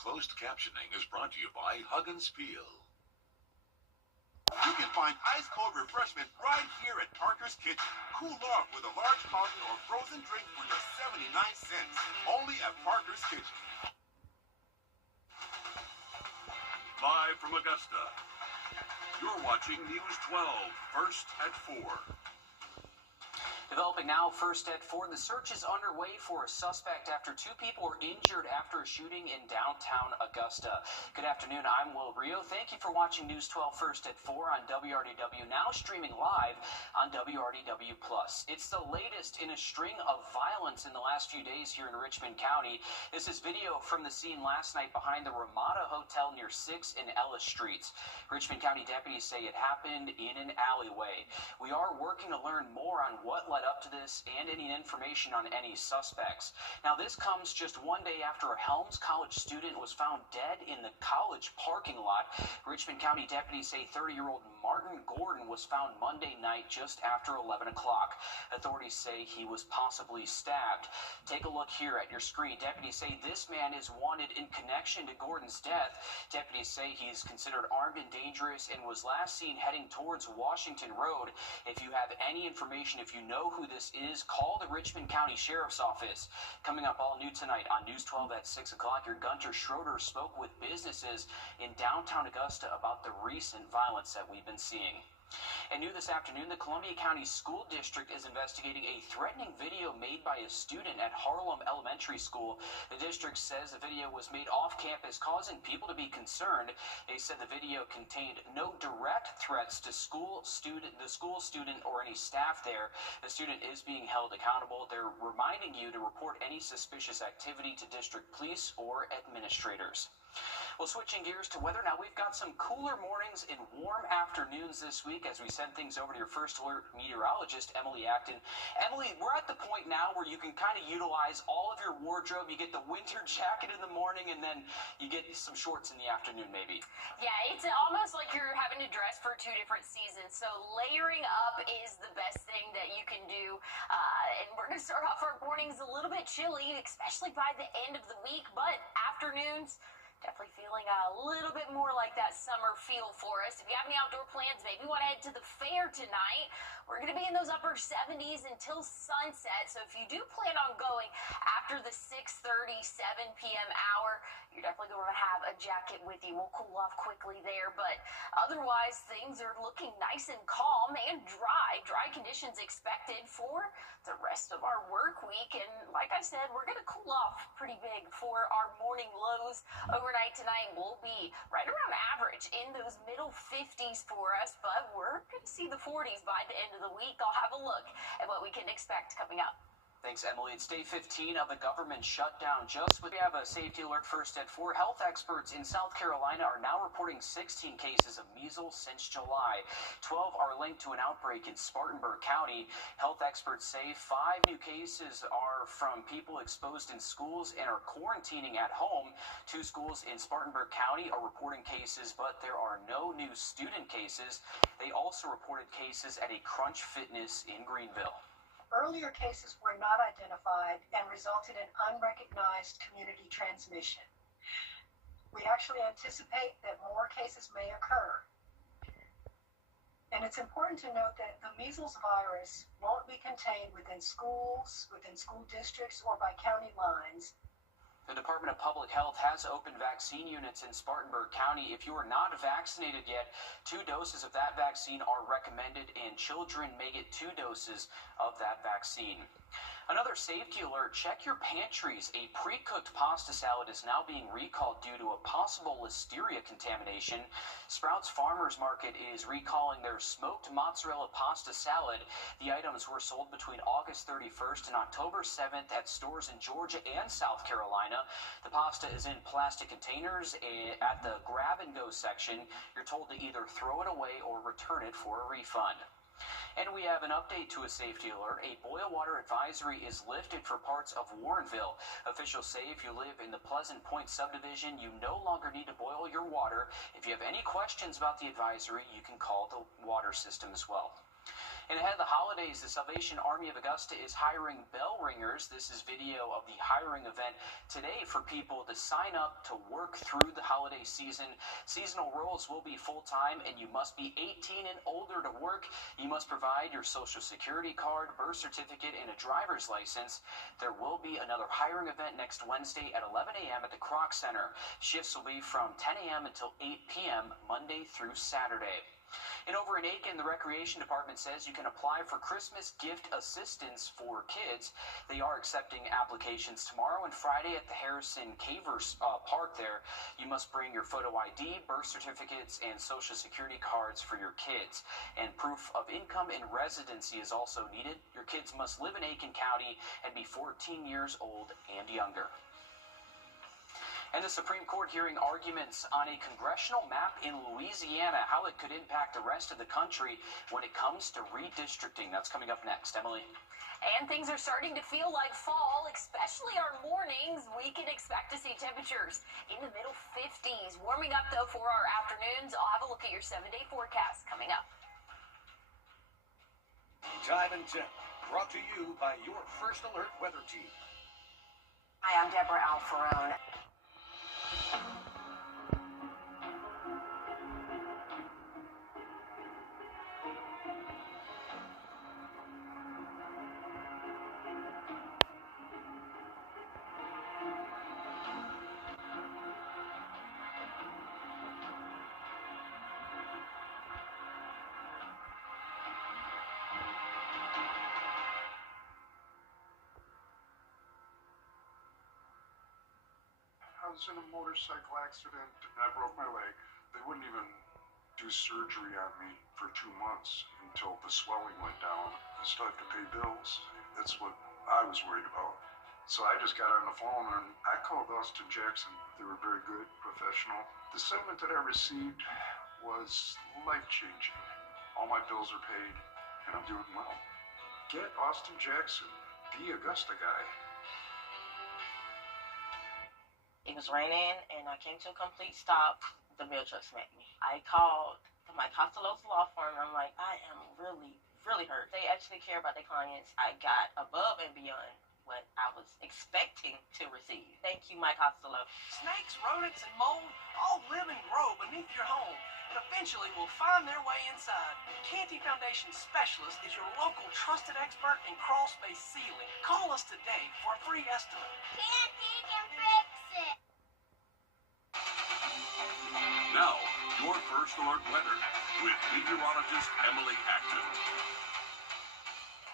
Closed captioning is brought to you by Hug and Spiel. You can find ice-cold refreshment right here at Parker's Kitchen. Cool off with a large carton or frozen drink for just 79 cents. Only at Parker's Kitchen. Live from Augusta, you're watching News 12, first at 4. Developing now, first at 4. The search is underway for a suspect after 2 people were injured after a shooting in downtown Augusta. Good afternoon, I'm Wrdw. Thank you for watching News 12 first at 4 on WRDW, now streaming live on WRDW+. It's the latest in a string of violence in the last few days here in Richmond County. This is video from the scene last night behind the Ramada Hotel near 6 and Ellis Streets. Richmond County deputies say it happened in an alleyway. We are working to learn more on what led up to this and any information on any suspects. Now, this comes just one day after a Helms College student was found dead in the college parking lot. Richmond County deputies say 30-year-old Martin Gordon was found Monday night just after 11 o'clock. Authorities say he was possibly stabbed. Take a look here at your screen. Deputies say this man is wanted in connection to Gordon's death. Deputies say he's considered armed and dangerous and was last seen heading towards Washington Road. If you have any information, if you know who this is, call the Richmond County Sheriff's Office. Coming up all new tonight on News 12 at 6 o'clock, your Gunter Schroeder spoke with businesses in downtown Augusta about the recent violence that we've been seeing. And new this afternoon, the Columbia County School District is investigating a threatening video made by a student at Harlem Elementary School. The district says the video was made off campus, causing people to be concerned. They said the video contained no direct threats to the school student, or any staff there. The student is being held accountable. They're reminding you to report any suspicious activity to district police or administrators. Well, switching gears to weather now, we've got some cooler mornings and warm afternoons this week as we send things over to your first alert meteorologist, Emily Acton. Emily, we're at the point now where you can kind of utilize all of your wardrobe. You get the winter jacket in the morning, and then you get some shorts in the afternoon, maybe. Yeah, it's almost like you're having to dress for 2 different seasons. So layering up is the best thing that you can do. And we're going to start off our mornings a little bit chilly, especially by the end of the week, but afternoons, definitely feeling a little bit more like that summer feel for us. If you have any outdoor plans, maybe you want to head to the fair tonight. We're going to be in those upper 70s until sunset. So if you do plan on going after the 6:30, 7 p.m. hour, you're definitely going to have a jacket with you. We'll cool off quickly there, but otherwise things are looking nice and calm and dry. Dry conditions expected for the rest of our work week. And like I said, we're going to cool off pretty big for our morning lows. Overnight tonight will be right around average in those middle 50s for us, but we're going to see the 40s by the end of the week. I'll have a look at what we can expect coming up. Thanks, Emily. It's day 15 of the government shutdown. We have a safety alert first at 4. Health experts in South Carolina are now reporting 16 cases of measles since July. 12 are linked to an outbreak in Spartanburg County. Health experts say 5 new cases are from people exposed in schools and are quarantining at home. 2 schools in Spartanburg County are reporting cases, but there are no new student cases. They also reported cases at a Crunch Fitness in Greenville. Earlier cases were not identified and resulted in unrecognized community transmission. We actually anticipate that more cases may occur. And it's important to note that the measles virus won't be contained within schools, within school districts, or by county lines. The Department of Public Health has opened vaccine units in Spartanburg County. If you are not vaccinated yet, 2 doses of that vaccine are recommended, and children may get 2 doses of that vaccine. Another safety alert, check your pantries. A pre-cooked pasta salad is now being recalled due to a possible listeria contamination. Sprouts Farmers Market is recalling their smoked mozzarella pasta salad. The items were sold between August 31st and October 7th at stores in Georgia and South Carolina. The pasta is in plastic containers at the grab-and-go section. You're told to either throw it away or return it for a refund. And we have an update to a safety alert. A boil water advisory is lifted for parts of Warrenville. Officials say if you live in the Pleasant Point subdivision, you no longer need to boil your water. If you have any questions about the advisory, you can call the water system as well. And ahead of the holidays, the Salvation Army of Augusta is hiring bell ringers. This is video of the hiring event today for people to sign up to work through the holiday season. Seasonal roles will be full-time, and you must be 18 and older to work. You must provide your Social Security card, birth certificate, and a driver's license. There will be another hiring event next Wednesday at 11 a.m. at the Kroc Center. Shifts will be from 10 a.m. until 8 p.m. Monday through Saturday. And over in Aiken, the Recreation Department says you can apply for Christmas gift assistance for kids. They are accepting applications tomorrow and Friday at the Harrison Cavers Park there. You must bring your photo ID, birth certificates, and Social Security cards for your kids. And proof of income and residency is also needed. Your kids must live in Aiken County and be 14 years old and younger. And the Supreme Court hearing arguments on a congressional map in Louisiana, how it could impact the rest of the country when it comes to redistricting. That's coming up next. Emily. And things are starting to feel like fall, especially our mornings. We can expect to see temperatures in the middle 50s. Warming up, though, for our afternoons. I'll have a look at your 7-day forecast coming up. Time and Temp, brought to you by your First Alert weather team. Hi, I'm Deborah Alfarone. I was in a motorcycle accident and I broke my leg. They wouldn't even do surgery on me for 2 months until the swelling went down. I still have to pay bills. That's what I was worried about. So I just got on the phone and I called Austin Jackson. They were very good, professional. The settlement that I received was life-changing. All my bills are paid and I'm doing well. Get Austin Jackson, the Augusta guy. It was raining, and I came to a complete stop. The mail truck smacked me. I called my Costello's law firm, and I'm like, I am really, really hurt. They actually care about their clients. I got above and beyond what I was expecting to receive. Thank you, Mike Costello. Snakes, rodents, and mold all live and grow beneath your home and eventually will find their way inside. Canty Foundation Specialist is your local trusted expert in crawl space sealing. Call us today for a free estimate. Canty can fix it. Now, your First Alert weather with meteorologist Emily Acton.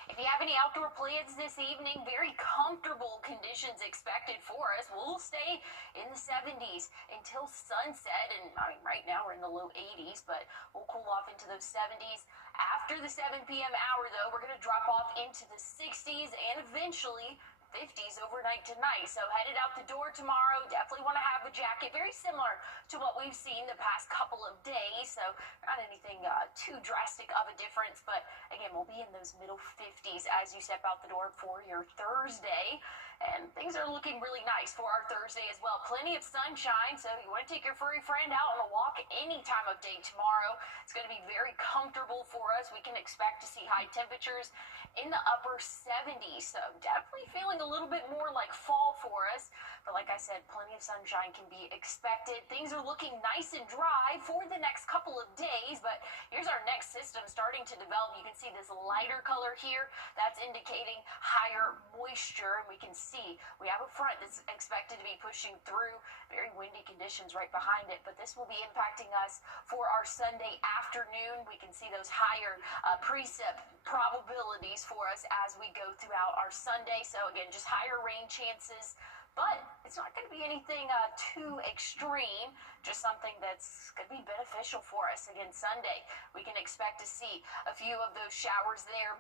If you have any outdoor plans this evening, very comfortable conditions expected for us. We'll stay in the 70s until sunset, and I mean, right now we're in the low 80s, but we'll cool off into those 70s. After the 7 p.m. hour, though, we're going to drop off into the 60s and eventually 50s overnight tonight. So headed out the door tomorrow, definitely want to have a jacket, very similar to what we've seen the past couple of days. So not anything too drastic of a difference, but again, we'll be in those middle 50s as you step out the door for your Thursday. And things are looking really nice for our Thursday as well. Plenty of sunshine, so you want to take your furry friend out on a walk any time of day tomorrow. It's going to be very comfortable for us. We can expect to see high temperatures in the upper 70s, so definitely feeling a little bit more like fall for us. But like I said, plenty of sunshine can be expected. Things are looking nice and dry for the next couple of days, but here's our next system starting to develop. You can see this lighter color here. That's indicating higher moisture, and we can see we have a front that's expected to be pushing through. Very windy conditions right behind it, but this will be impacting us for our Sunday afternoon. We can see those higher precip probabilities for us as we go throughout our Sunday. So again, just higher rain chances, but it's not going to be anything too extreme, just something that's going to be beneficial for us. Again, Sunday, we can expect to see a few of those showers there.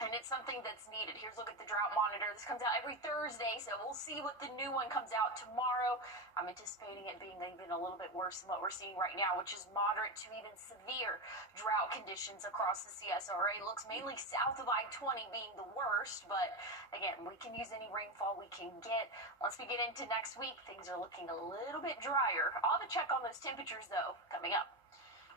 And it's something that's needed. Here's a look at the drought monitor. This comes out every Thursday, so we'll see what the new one comes out tomorrow. I'm anticipating it being even a little bit worse than what we're seeing right now, which is moderate to even severe drought conditions across the CSRA. Looks mainly south of I-20 being the worst, but again, we can use any rainfall we can get. Once we get into next week, things are looking a little bit drier. I'll have to check on those temperatures, though, coming up.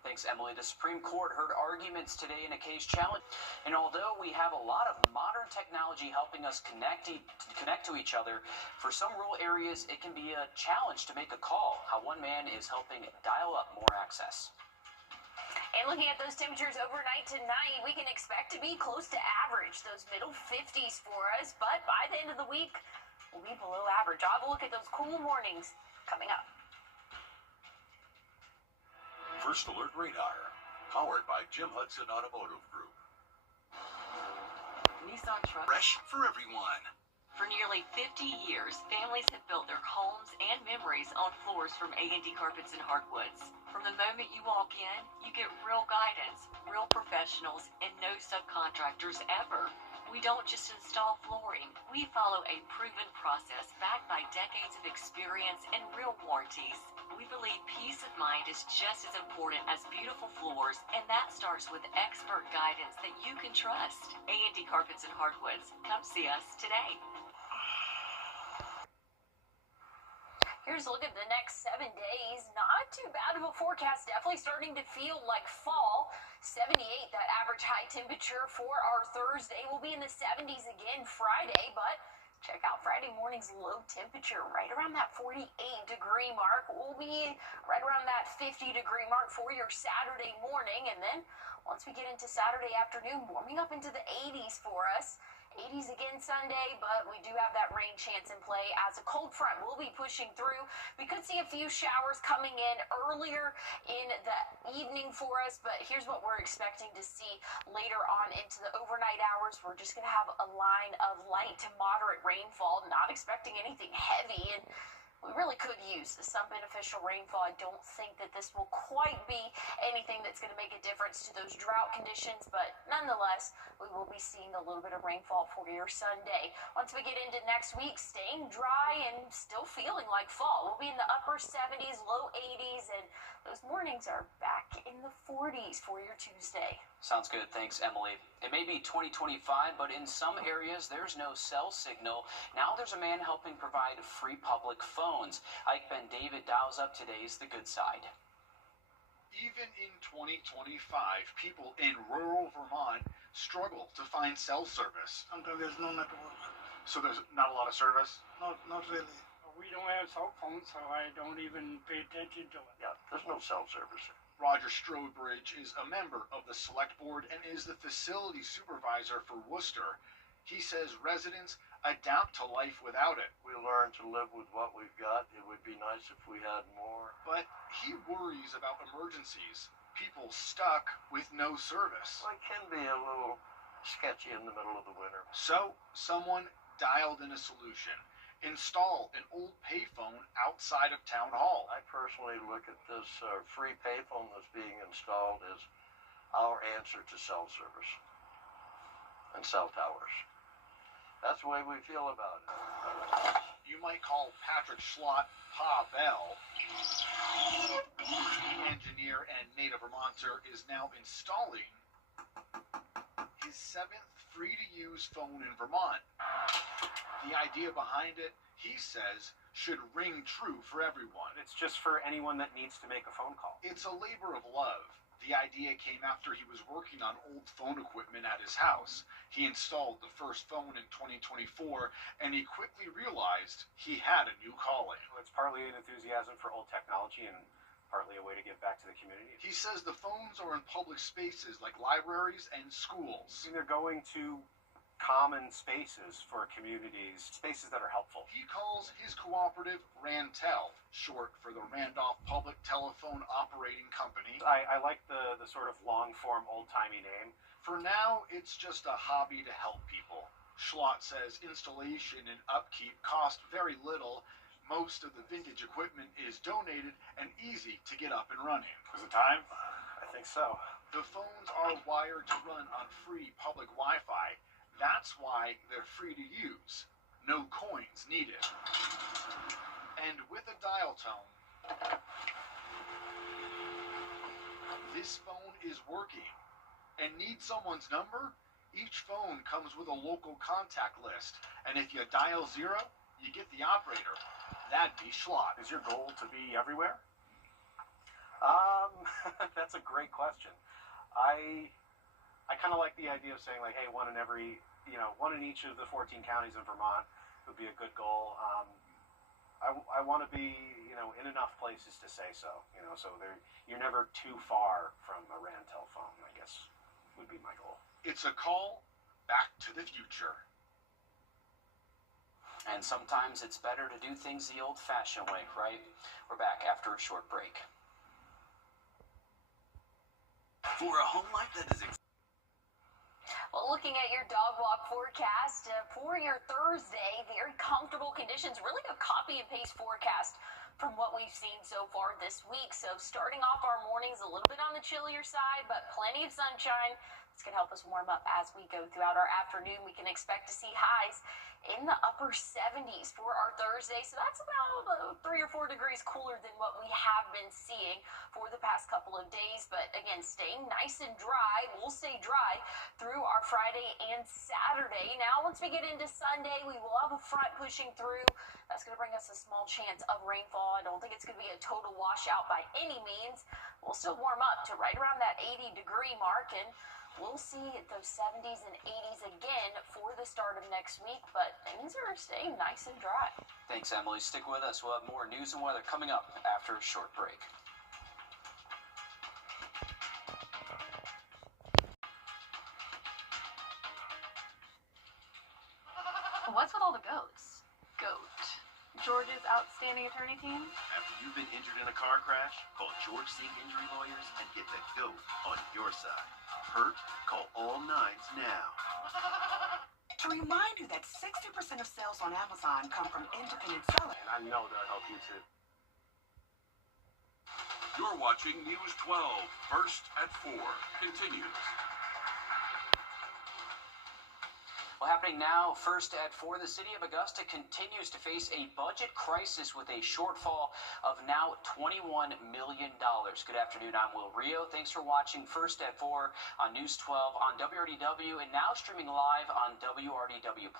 Thanks, Emily. The Supreme Court heard arguments today in a case challenge. And although we have a lot of modern technology helping us connect to each other, for some rural areas, it can be a challenge to make a call. How one man is helping dial up more access. And looking at those temperatures overnight tonight, we can expect to be close to average, those middle 50s for us. But by the end of the week, we'll be below average. I'll have a look at those cool mornings coming up. First Alert Radar, powered by Jim Hudson Automotive Group. Nissan Truck. Fresh for everyone. For nearly 50 years, families have built their homes and memories on floors from A&D Carpets and Hardwoods. From the moment you walk in, you get real guidance, real professionals, and no subcontractors ever. We don't just install flooring. We follow a proven process backed by decades of experience and real warranties. We believe peace of mind is just as important as beautiful floors, and that starts with expert guidance that you can trust. A&D Carpets and Hardwoods. Come see us today. Here's a look at the next 7 days. Not too bad of a forecast. Definitely starting to feel like fall. 78, that average high temperature for our Thursday. Will be in the 70s again Friday, but check out Friday morning's low temperature right around that 48-degree mark. We'll be right around that 50-degree mark for your Saturday morning. And then once we get into Saturday afternoon, warming up into the 80s for us. 80s again Sunday, but we do have that rain chance in play as a cold front will be pushing through. We could see a few showers coming in earlier in the evening for us, but here's what we're expecting to see later on into the overnight hours. We're just going to have a line of light to moderate rainfall, not expecting anything heavy, and we really could use some beneficial rainfall. I don't think that this will quite be anything that's going to make a difference to those drought conditions, but nonetheless, we will be seeing a little bit of rainfall for your Sunday. Once we get into next week, staying dry and still feeling like fall. We'll be in the upper 70s, low 80s, and those mornings are back in the 40s for your Tuesday. Sounds good. Thanks, Emily. It may be 2025, but in some areas, there's no cell signal. Now there's a man helping provide free public phones. Ike Ben David dials up today's The Good Side. Even in 2025, people in rural Vermont struggle to find cell service. Sometimes there's no network. So there's not a lot of service? Not really. We don't have cell phones, so I don't even pay attention to it. Yeah, there's no cell service. Roger Strobridge is a member of the Select Board and is the facility supervisor for Worcester. He says residents adapt to life without it. We learn to live with what we've got. It would be nice if we had more. But he worries about emergencies. People stuck with no service. Well, it can be a little sketchy in the middle of the winter. So someone dialed in a solution. Install an old payphone outside of Town Hall. I personally look at this free payphone that's being installed as our answer to cell service and cell towers. That's the way we feel about it. You might call Patrick Schlott Pa Bell. Engineer and native Vermonter is now installing his 7th free-to-use phone in Vermont. The idea behind it, he says, should ring true for everyone. It's just for anyone that needs to make a phone call. It's a labor of love. The idea came after he was working on old phone equipment at his house. He installed the first phone in 2024, and he quickly realized he had a new calling. It's partly an enthusiasm for old technology and partly a way to give back to the community. He says the phones are in public spaces like libraries and schools. They're going to common spaces for communities, spaces that are helpful. He calls his cooperative Rantel, short for the Randolph Public Telephone Operating Company. I like the sort of long-form, old-timey name. For now, it's just a hobby to help people. Schlott says installation and upkeep cost very little. Most of the vintage equipment is donated and easy to get up and running. Is it time? I think so. The phones are wired to run on free public Wi-Fi. That's why they're free to use. No coins needed. And with a dial tone, this phone is working. And need someone's number? Each phone comes with a local contact list. And if you dial 0, you get the operator. That'd be Schlott. Is your goal to be everywhere? That's a great question. I kind of like the idea of saying, like, hey, one in each of the 14 counties in Vermont would be a good goal. I want to be, in enough places to say so, so you're never too far from a RAN telephone, I guess, would be my goal. It's a call back to the future. And sometimes it's better to do things the old-fashioned way, right? We're back after a short break. For a home life that is Well, looking at your dog walk forecast for your Thursday, very comfortable conditions, really a copy and paste forecast from what we've seen so far this week. So starting off our mornings a little bit on the chillier side, but plenty of sunshine. It's going to help us warm up as we go throughout our afternoon. We can expect to see highs in the upper 70s for our Thursday. So that's about 3 or 4 degrees cooler than what we have been seeing for the past couple of days. But again, staying nice and dry. We'll stay dry through our Friday and Saturday. Now, once we get into Sunday, we will have a front pushing through. That's going to bring us a small chance of rainfall. I don't think it's going to be a total washout by any means. We'll still warm up to right around that 80-degree mark, and we'll see those 70s and 80s again for the start of next week, but things are staying nice and dry. Thanks, Emily. Stick with us. We'll have more news and weather coming up after a short break. What's with all the goats? Goat. George's outstanding attorney team? After you've been injured in a car crash, call George Seek Injury Lawyers and get the GOAT on your side. Hurt? Call all nines now. To remind you that 60% of sales on Amazon come from independent sellers. And I know they'll help you too. You're watching News 12, First at 4. Continues. Well, happening now, First at 4, the city of Augusta continues to face a budget crisis with a shortfall of now $21 million. Good afternoon, I'm Wrdw. Thanks for watching First at 4 on News 12 on WRDW and now streaming live on WRDW+.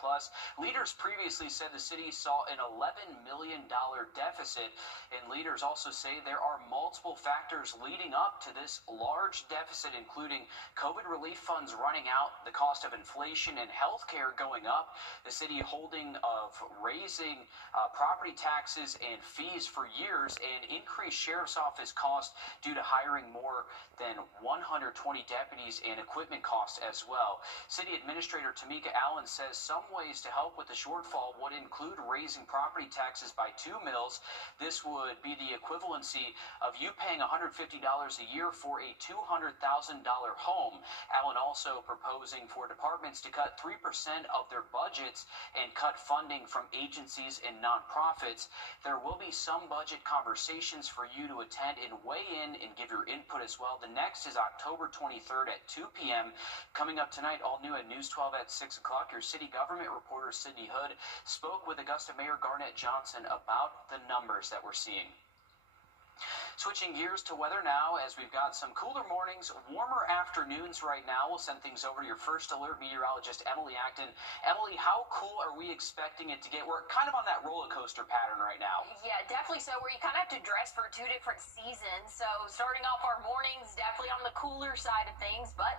Leaders previously said the city saw an $11 million deficit, and leaders also say there are multiple factors leading up to this large deficit, including COVID relief funds running out, the cost of inflation, and health care going up, the city holding of raising property taxes and fees for years, and increased sheriff's office costs due to hiring more than 120 deputies and equipment costs as well. City Administrator Tamika Allen says some ways to help with the shortfall would include raising property taxes by 2 mills. This would be the equivalency of you paying $150 a year for a $200,000 home. Allen also proposing for departments to cut 3% of their budgets and cut funding from agencies and nonprofits. There will be some budget conversations for you to attend and weigh in and give your input as well. The next is October 23rd at 2 p.m. Coming up tonight, all new at News 12 at 6 o'clock, your city government reporter Sydney Hood spoke with Augusta Mayor Garnett Johnson about the numbers that we're seeing. Switching gears to weather now, as we've got some cooler mornings, warmer afternoons right now. We'll send things over to your first alert meteorologist, Emily Acton. Emily, how cool are we expecting it to get? We're kind of on that roller coaster pattern right now. Yeah, definitely so, where you kind of have to dress for 2 different seasons. So starting off our mornings, definitely on the cooler side of things, but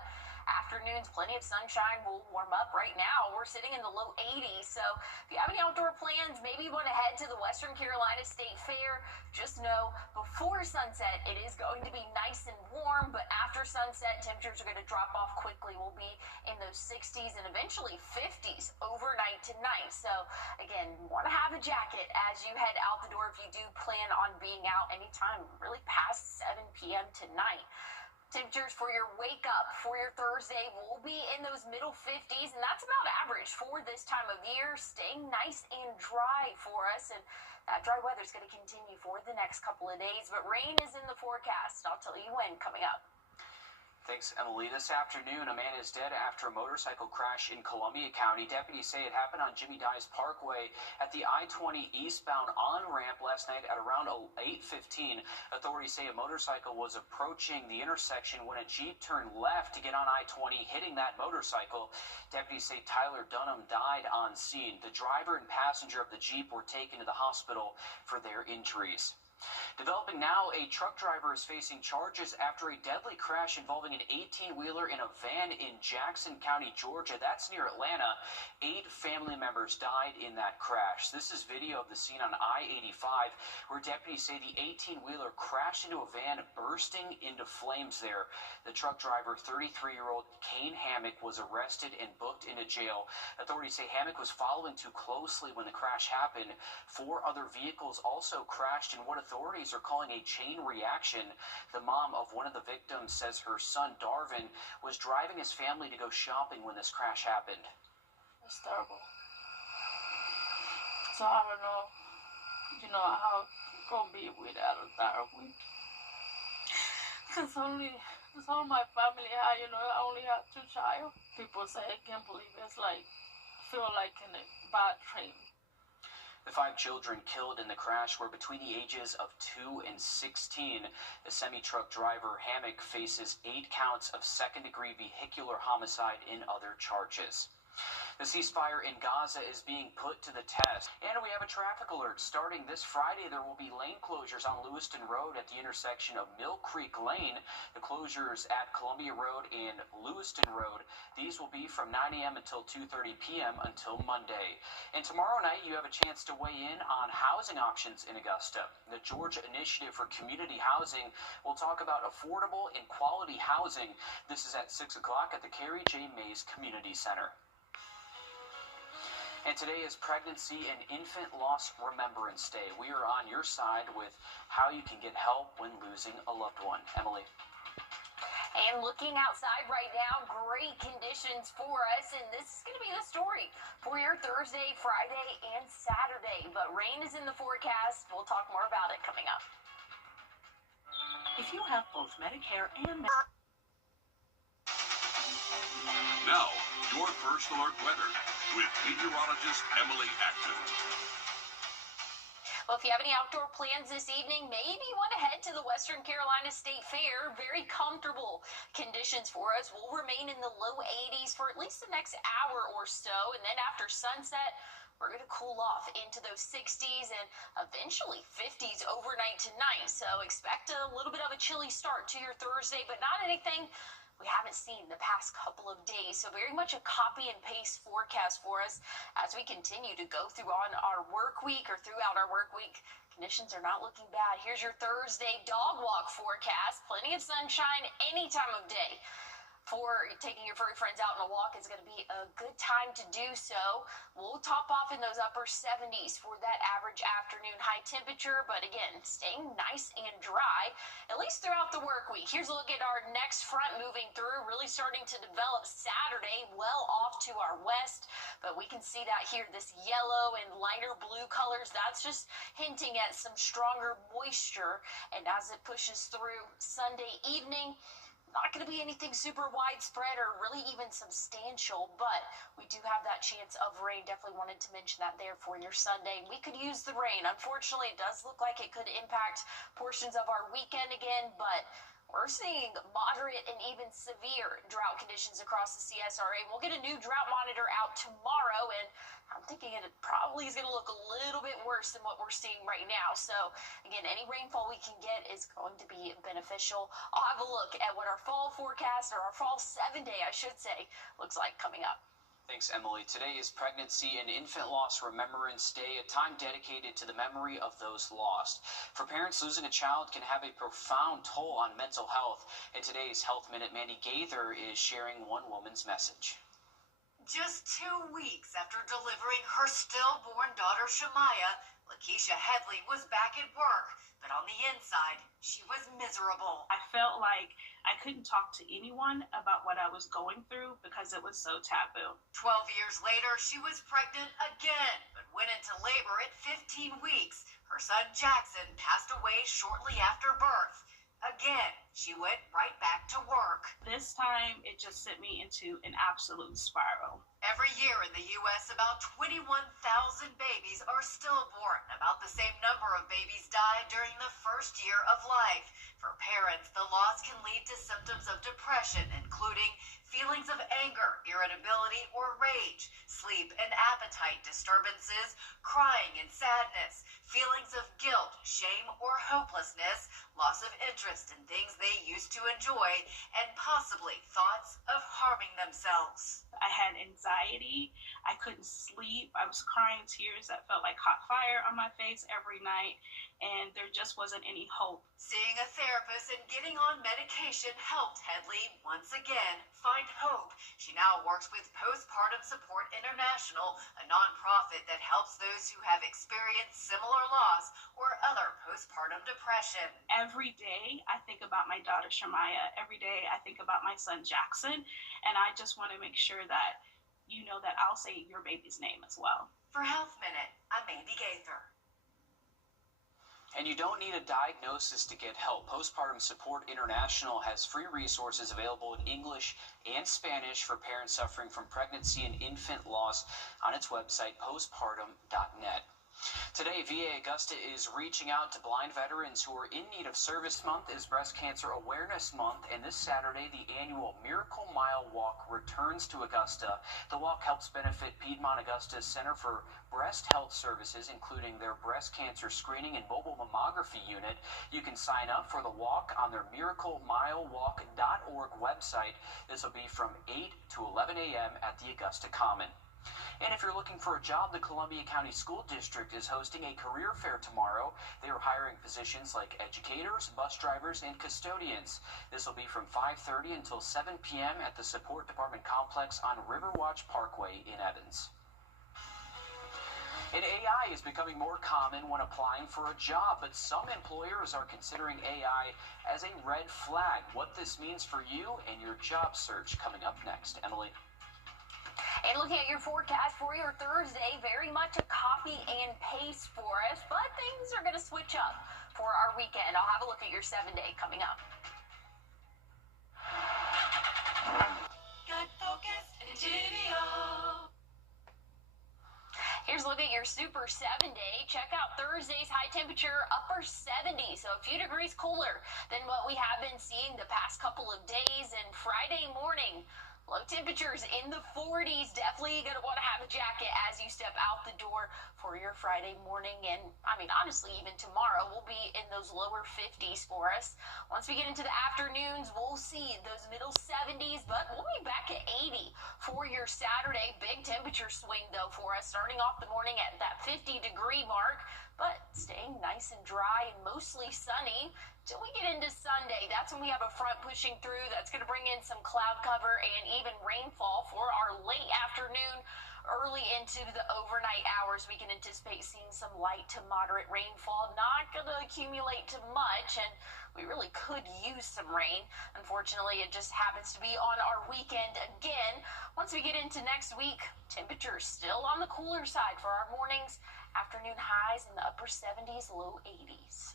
afternoons, plenty of sunshine. Will warm up. Right now, we're sitting in the low 80s. So if you have any outdoor plans, maybe you want to head to the Western Carolina State Fair, just know before sunset, it is going to be nice and warm, but after sunset, temperatures are going to drop off quickly. We'll be in those 60s and eventually 50s overnight tonight. So again, want to have a jacket as you head out the door if you do plan on being out anytime really past 7 p.m. tonight. Temperatures for your wake up for your Thursday will be in those middle 50s, and that's about average for this time of year. Staying nice and dry for us, and that dry weather is going to continue for the next couple of days, but rain is in the forecast. I'll tell you when coming up. Thanks, Emily. This afternoon, a man is dead after a motorcycle crash in Columbia County. Deputies say it happened on Jimmy Dice Parkway at the I-20 eastbound on-ramp last night at around 8:15. Authorities say a motorcycle was approaching the intersection when a Jeep turned left to get on I-20, hitting that motorcycle. Deputies say Tyler Dunham died on scene. The driver and passenger of the Jeep were taken to the hospital for their injuries. Developing now, a truck driver is facing charges after a deadly crash involving an 18-wheeler in a van in Jackson County, Georgia. That's near Atlanta. 8 family members died in that crash. This is video of the scene on I-85, where deputies say the 18-wheeler crashed into a van, bursting into flames there. The truck driver, 33-year-old Kane Hammock, was arrested and booked into jail. Authorities say Hammock was following too closely when the crash happened. 4 other vehicles also crashed in what authorities are calling a chain reaction. The mom of one of the victims says her son, Darvin, was driving his family to go shopping when this crash happened. It's terrible. So I don't know, how it's going to be without a therapy. It's all my family had, I only have 2 child. People say, I can't believe it. It's like, feel like in a bad dream. The 5 children killed in the crash were between the ages of 2 and 16. The semi-truck driver, Hammock, faces 8 counts of second-degree vehicular homicide and other charges. The ceasefire in Gaza is being put to the test. And we have a traffic alert. Starting this Friday, there will be lane closures on Lewiston Road at the intersection of Mill Creek Lane. The closures at Columbia Road and Lewiston Road. These will be from 9 a.m. until 2:30 p.m. until Monday. And tomorrow night, you have a chance to weigh in on housing options in Augusta. The Georgia Initiative for Community Housing will talk about affordable and quality housing. This is at 6 o'clock at the Carrie J. Mays Community Center. And today is Pregnancy and Infant Loss Remembrance Day. We are on your side with how you can get help when losing a loved one. Emily. And looking outside right now, great conditions for us, and this is going to be the story for your Thursday, Friday, and Saturday. But rain is in the forecast. We'll talk more about it coming up. If you have both Medicare and Now, your First Alert weather with meteorologist Emily Acton. Well, if you have any outdoor plans this evening, maybe you want to head to the Western Carolina State Fair. Very comfortable conditions for us. We'll remain in the low 80s for at least the next hour or so. And then after sunset, we're going to cool off into those 60s and eventually 50s overnight tonight. So expect a little bit of a chilly start to your Thursday, but not anything we haven't seen the past couple of days. So very much a copy and paste forecast for us as we continue to go through on our work week or throughout our work week. Conditions are not looking bad. Here's your Thursday dog walk forecast. Plenty of sunshine any time of day. For taking your furry friends out on a walk, it's going to be a good time to do so. We'll top off in those upper 70s for that average afternoon high temperature, but again, staying nice and dry, at least throughout the work week. Here's a look at our next front moving through, really starting to develop Saturday, well off to our west, but we can see that here, this yellow and lighter blue colors, that's just hinting at some stronger moisture, and as it pushes through Sunday evening, not going to be anything super widespread or really even substantial, but we do have that chance of rain. Definitely wanted to mention that there for your Sunday. We could use the rain. Unfortunately, it does look like it could impact portions of our weekend again, but we're seeing moderate and even severe drought conditions across the CSRA. We'll get a new drought monitor out tomorrow, and I'm thinking it probably is going to look a little bit worse than what we're seeing right now. So, again, any rainfall we can get is going to be beneficial. I'll have a look at what our fall forecast, or our fall 7-day, I should say, looks like coming up. Thanks, Emily. Today is Pregnancy and Infant Loss Remembrance Day, a time dedicated to the memory of those lost. For parents, losing a child can have a profound toll on mental health. In today's Health Minute, Mandy Gaither is sharing one woman's message. Just 2 weeks after delivering her stillborn daughter, Shemaya, Lakeisha Headley was back at work, but on the inside, she was miserable. I felt like I couldn't talk to anyone about what I was going through because it was so taboo. 12 years later, she was pregnant again, but went into labor at 15 weeks. Her son, Jackson, passed away shortly after birth. Again, she went right back to work. This time, it just sent me into an absolute spiral. Every year in the U.S., about 21,000 babies are stillborn. About the same number of babies die during the first year of life. For parents, the loss can lead to symptoms of depression, including feelings of anger, irritability, or rage, sleep and appetite disturbances, crying and sadness, feelings of guilt, shame, or hopelessness, loss of interest in things they used to enjoy, and possibly thoughts of harming themselves. I had anxiety. I couldn't sleep. I was crying tears that felt like hot fire on my face every night, and there just wasn't any hope. Seeing a therapist and getting on medication helped Headley once again find hope. She now works with Postpartum Support International, a nonprofit that helps those who have experienced similar loss or other postpartum depression. Every day I think about my daughter Shamaya. Every day I think about my son Jackson, and I just want to make sure that you know that I'll say your baby's name as well. For Health Minute, I'm Mandy Gaither. And you don't need a diagnosis to get help. Postpartum Support International has free resources available in English and Spanish for parents suffering from pregnancy and infant loss on its website, postpartum.net. Today, VA Augusta is reaching out to blind veterans who are in need of service. Month is Breast Cancer Awareness Month, and this Saturday, the annual Miracle Mile Walk returns to Augusta. The walk helps benefit Piedmont Augusta's Center for Breast Health Services, including their breast cancer screening and mobile mammography unit. You can sign up for the walk on their miraclemilewalk.org website. This will be from 8 to 11 a.m. at the Augusta Common. And if you're looking for a job, the Columbia County School District is hosting a career fair tomorrow. They are hiring positions like educators, bus drivers, and custodians. This will be from 5:30 until 7 p.m. at the Support Department Complex on Riverwatch Parkway in Evans. And AI is becoming more common when applying for a job, but some employers are considering AI as a red flag. What this means for you and your job search coming up next. Emily. And looking at your forecast for your Thursday, very much a copy and paste for us, but things are going to switch up for our weekend. I'll have a look at your 7-day coming up. Good focus and video. Here's a look at your Super 7-day. Check out Thursday's high temperature, upper 70s, so a few degrees cooler than what we have been seeing the past couple of days. And Friday morning, low temperatures in the 40s. Definitely going to want to have a jacket as you step out the door for your Friday morning. And, I mean, honestly, even tomorrow, we'll be in those lower 50s for us. Once we get into the afternoons, we'll see those middle 70s, but we'll be back at 80 for your Saturday. Big temperature swing, though, for us, starting off the morning at that 50-degree mark, but staying nice and dry and mostly sunny. Till we get into Sunday, that's when we have a front pushing through that's going to bring in some cloud cover and even rainfall for our late afternoon, early into the overnight hours. We can anticipate seeing some light to moderate rainfall, not going to accumulate to much, and we really could use some rain. Unfortunately, it just happens to be on our weekend again. Once we get into next week, temperatures still on the cooler side for our mornings, afternoon highs in the upper 70s, low 80s.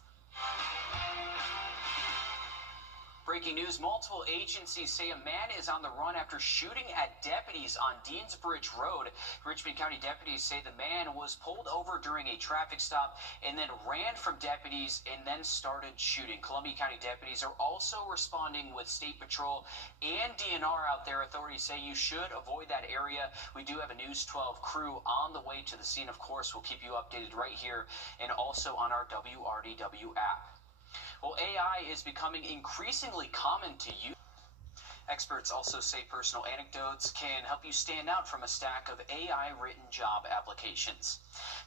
Breaking news, multiple agencies say a man is on the run after shooting at deputies on Deansbridge Road. Richmond County deputies say the man was pulled over during a traffic stop and then ran from deputies and then started shooting. Columbia County deputies are also responding with State Patrol and DNR out there. Authorities say you should avoid that area. We do have a News 12 crew on the way to the scene. Of course, we'll keep you updated right here and also on our WRDW app. Well, AI is becoming increasingly common to use. Experts also say personal anecdotes can help you stand out from a stack of AI-written job applications.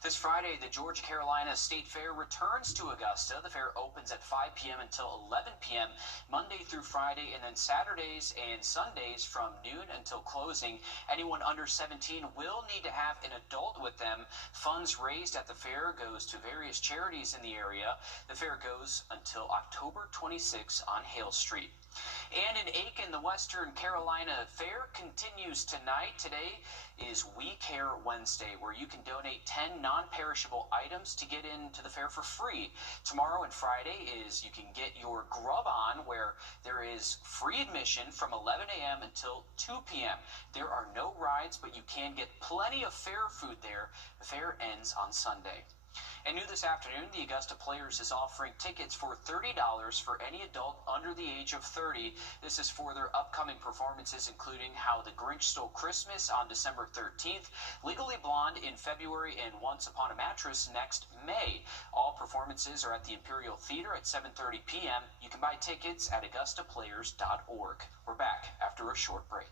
This Friday, the Georgia Carolina State Fair returns to Augusta. The fair opens at 5 p.m. until 11 p.m. Monday through Friday, and then Saturdays and Sundays from noon until closing. Anyone under 17 will need to have an adult with them. Funds raised at the fair goes to various charities in the area. The fair goes until October 26 on Hale Street. And in Aiken, the Western Carolina Fair continues tonight. Today is We Care Wednesday, where you can donate 10 non-perishable items to get into the fair for free. Tomorrow and Friday is you can get your grub on, where there is free admission from 11 a.m. until 2 p.m. There are no rides, but you can get plenty of fair food there. The fair ends on Sunday. And new this afternoon, the Augusta Players is offering tickets for $30 for any adult under the age of 30. This is for their upcoming performances, including How the Grinch Stole Christmas on December 13th, Legally Blonde in February, and Once Upon a Mattress next May. All performances are at the Imperial Theater at 7:30 p.m. You can buy tickets at AugustaPlayers.org. We're back after a short break.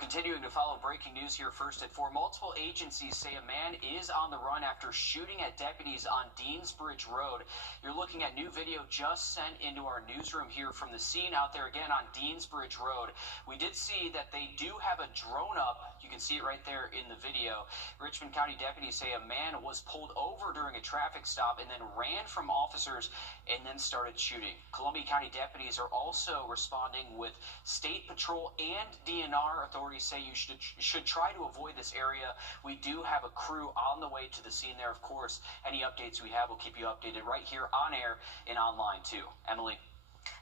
Continuing to follow breaking news here first at 4. Multiple agencies say a man is on the run after shooting at deputies on Deansbridge Road. You're looking at new video just sent into our newsroom here from the scene out there again on Deansbridge Road. We did see that they do have a drone up. You can see it right there in the video. Richmond County deputies say a man was pulled over during a traffic stop and then ran from officers and then started shooting. Columbia County deputies are also responding with State Patrol and DNR. Authorities say you should try to avoid this area. We do have a crew on the way to the scene there, of course. Any updates we have, we'll keep you updated right here on air and online, too. Emily?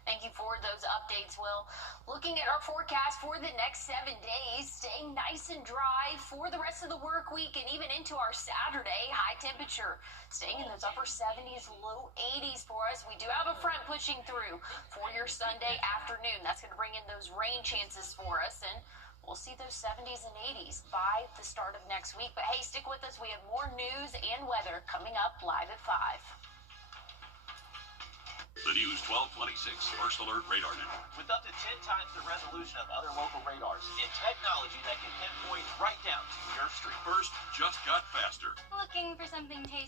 Thank you for those updates, Will. Looking at our forecast for the next 7 days, staying nice and dry for the rest of the work week and even into our Saturday. High temperature staying in those upper 70s, low 80s for us. We do have a front pushing through for your Sunday afternoon. That's going to bring in those rain chances for us, and we'll see those 70s and 80s by the start of next week. But hey, stick with us. We have more news and weather coming up live at 5. The News 1226 First Alert Radar Network. With up to 10 times the resolution of other local radars and technology that can pinpoint right down to your street. First just got faster. Looking for something tasty?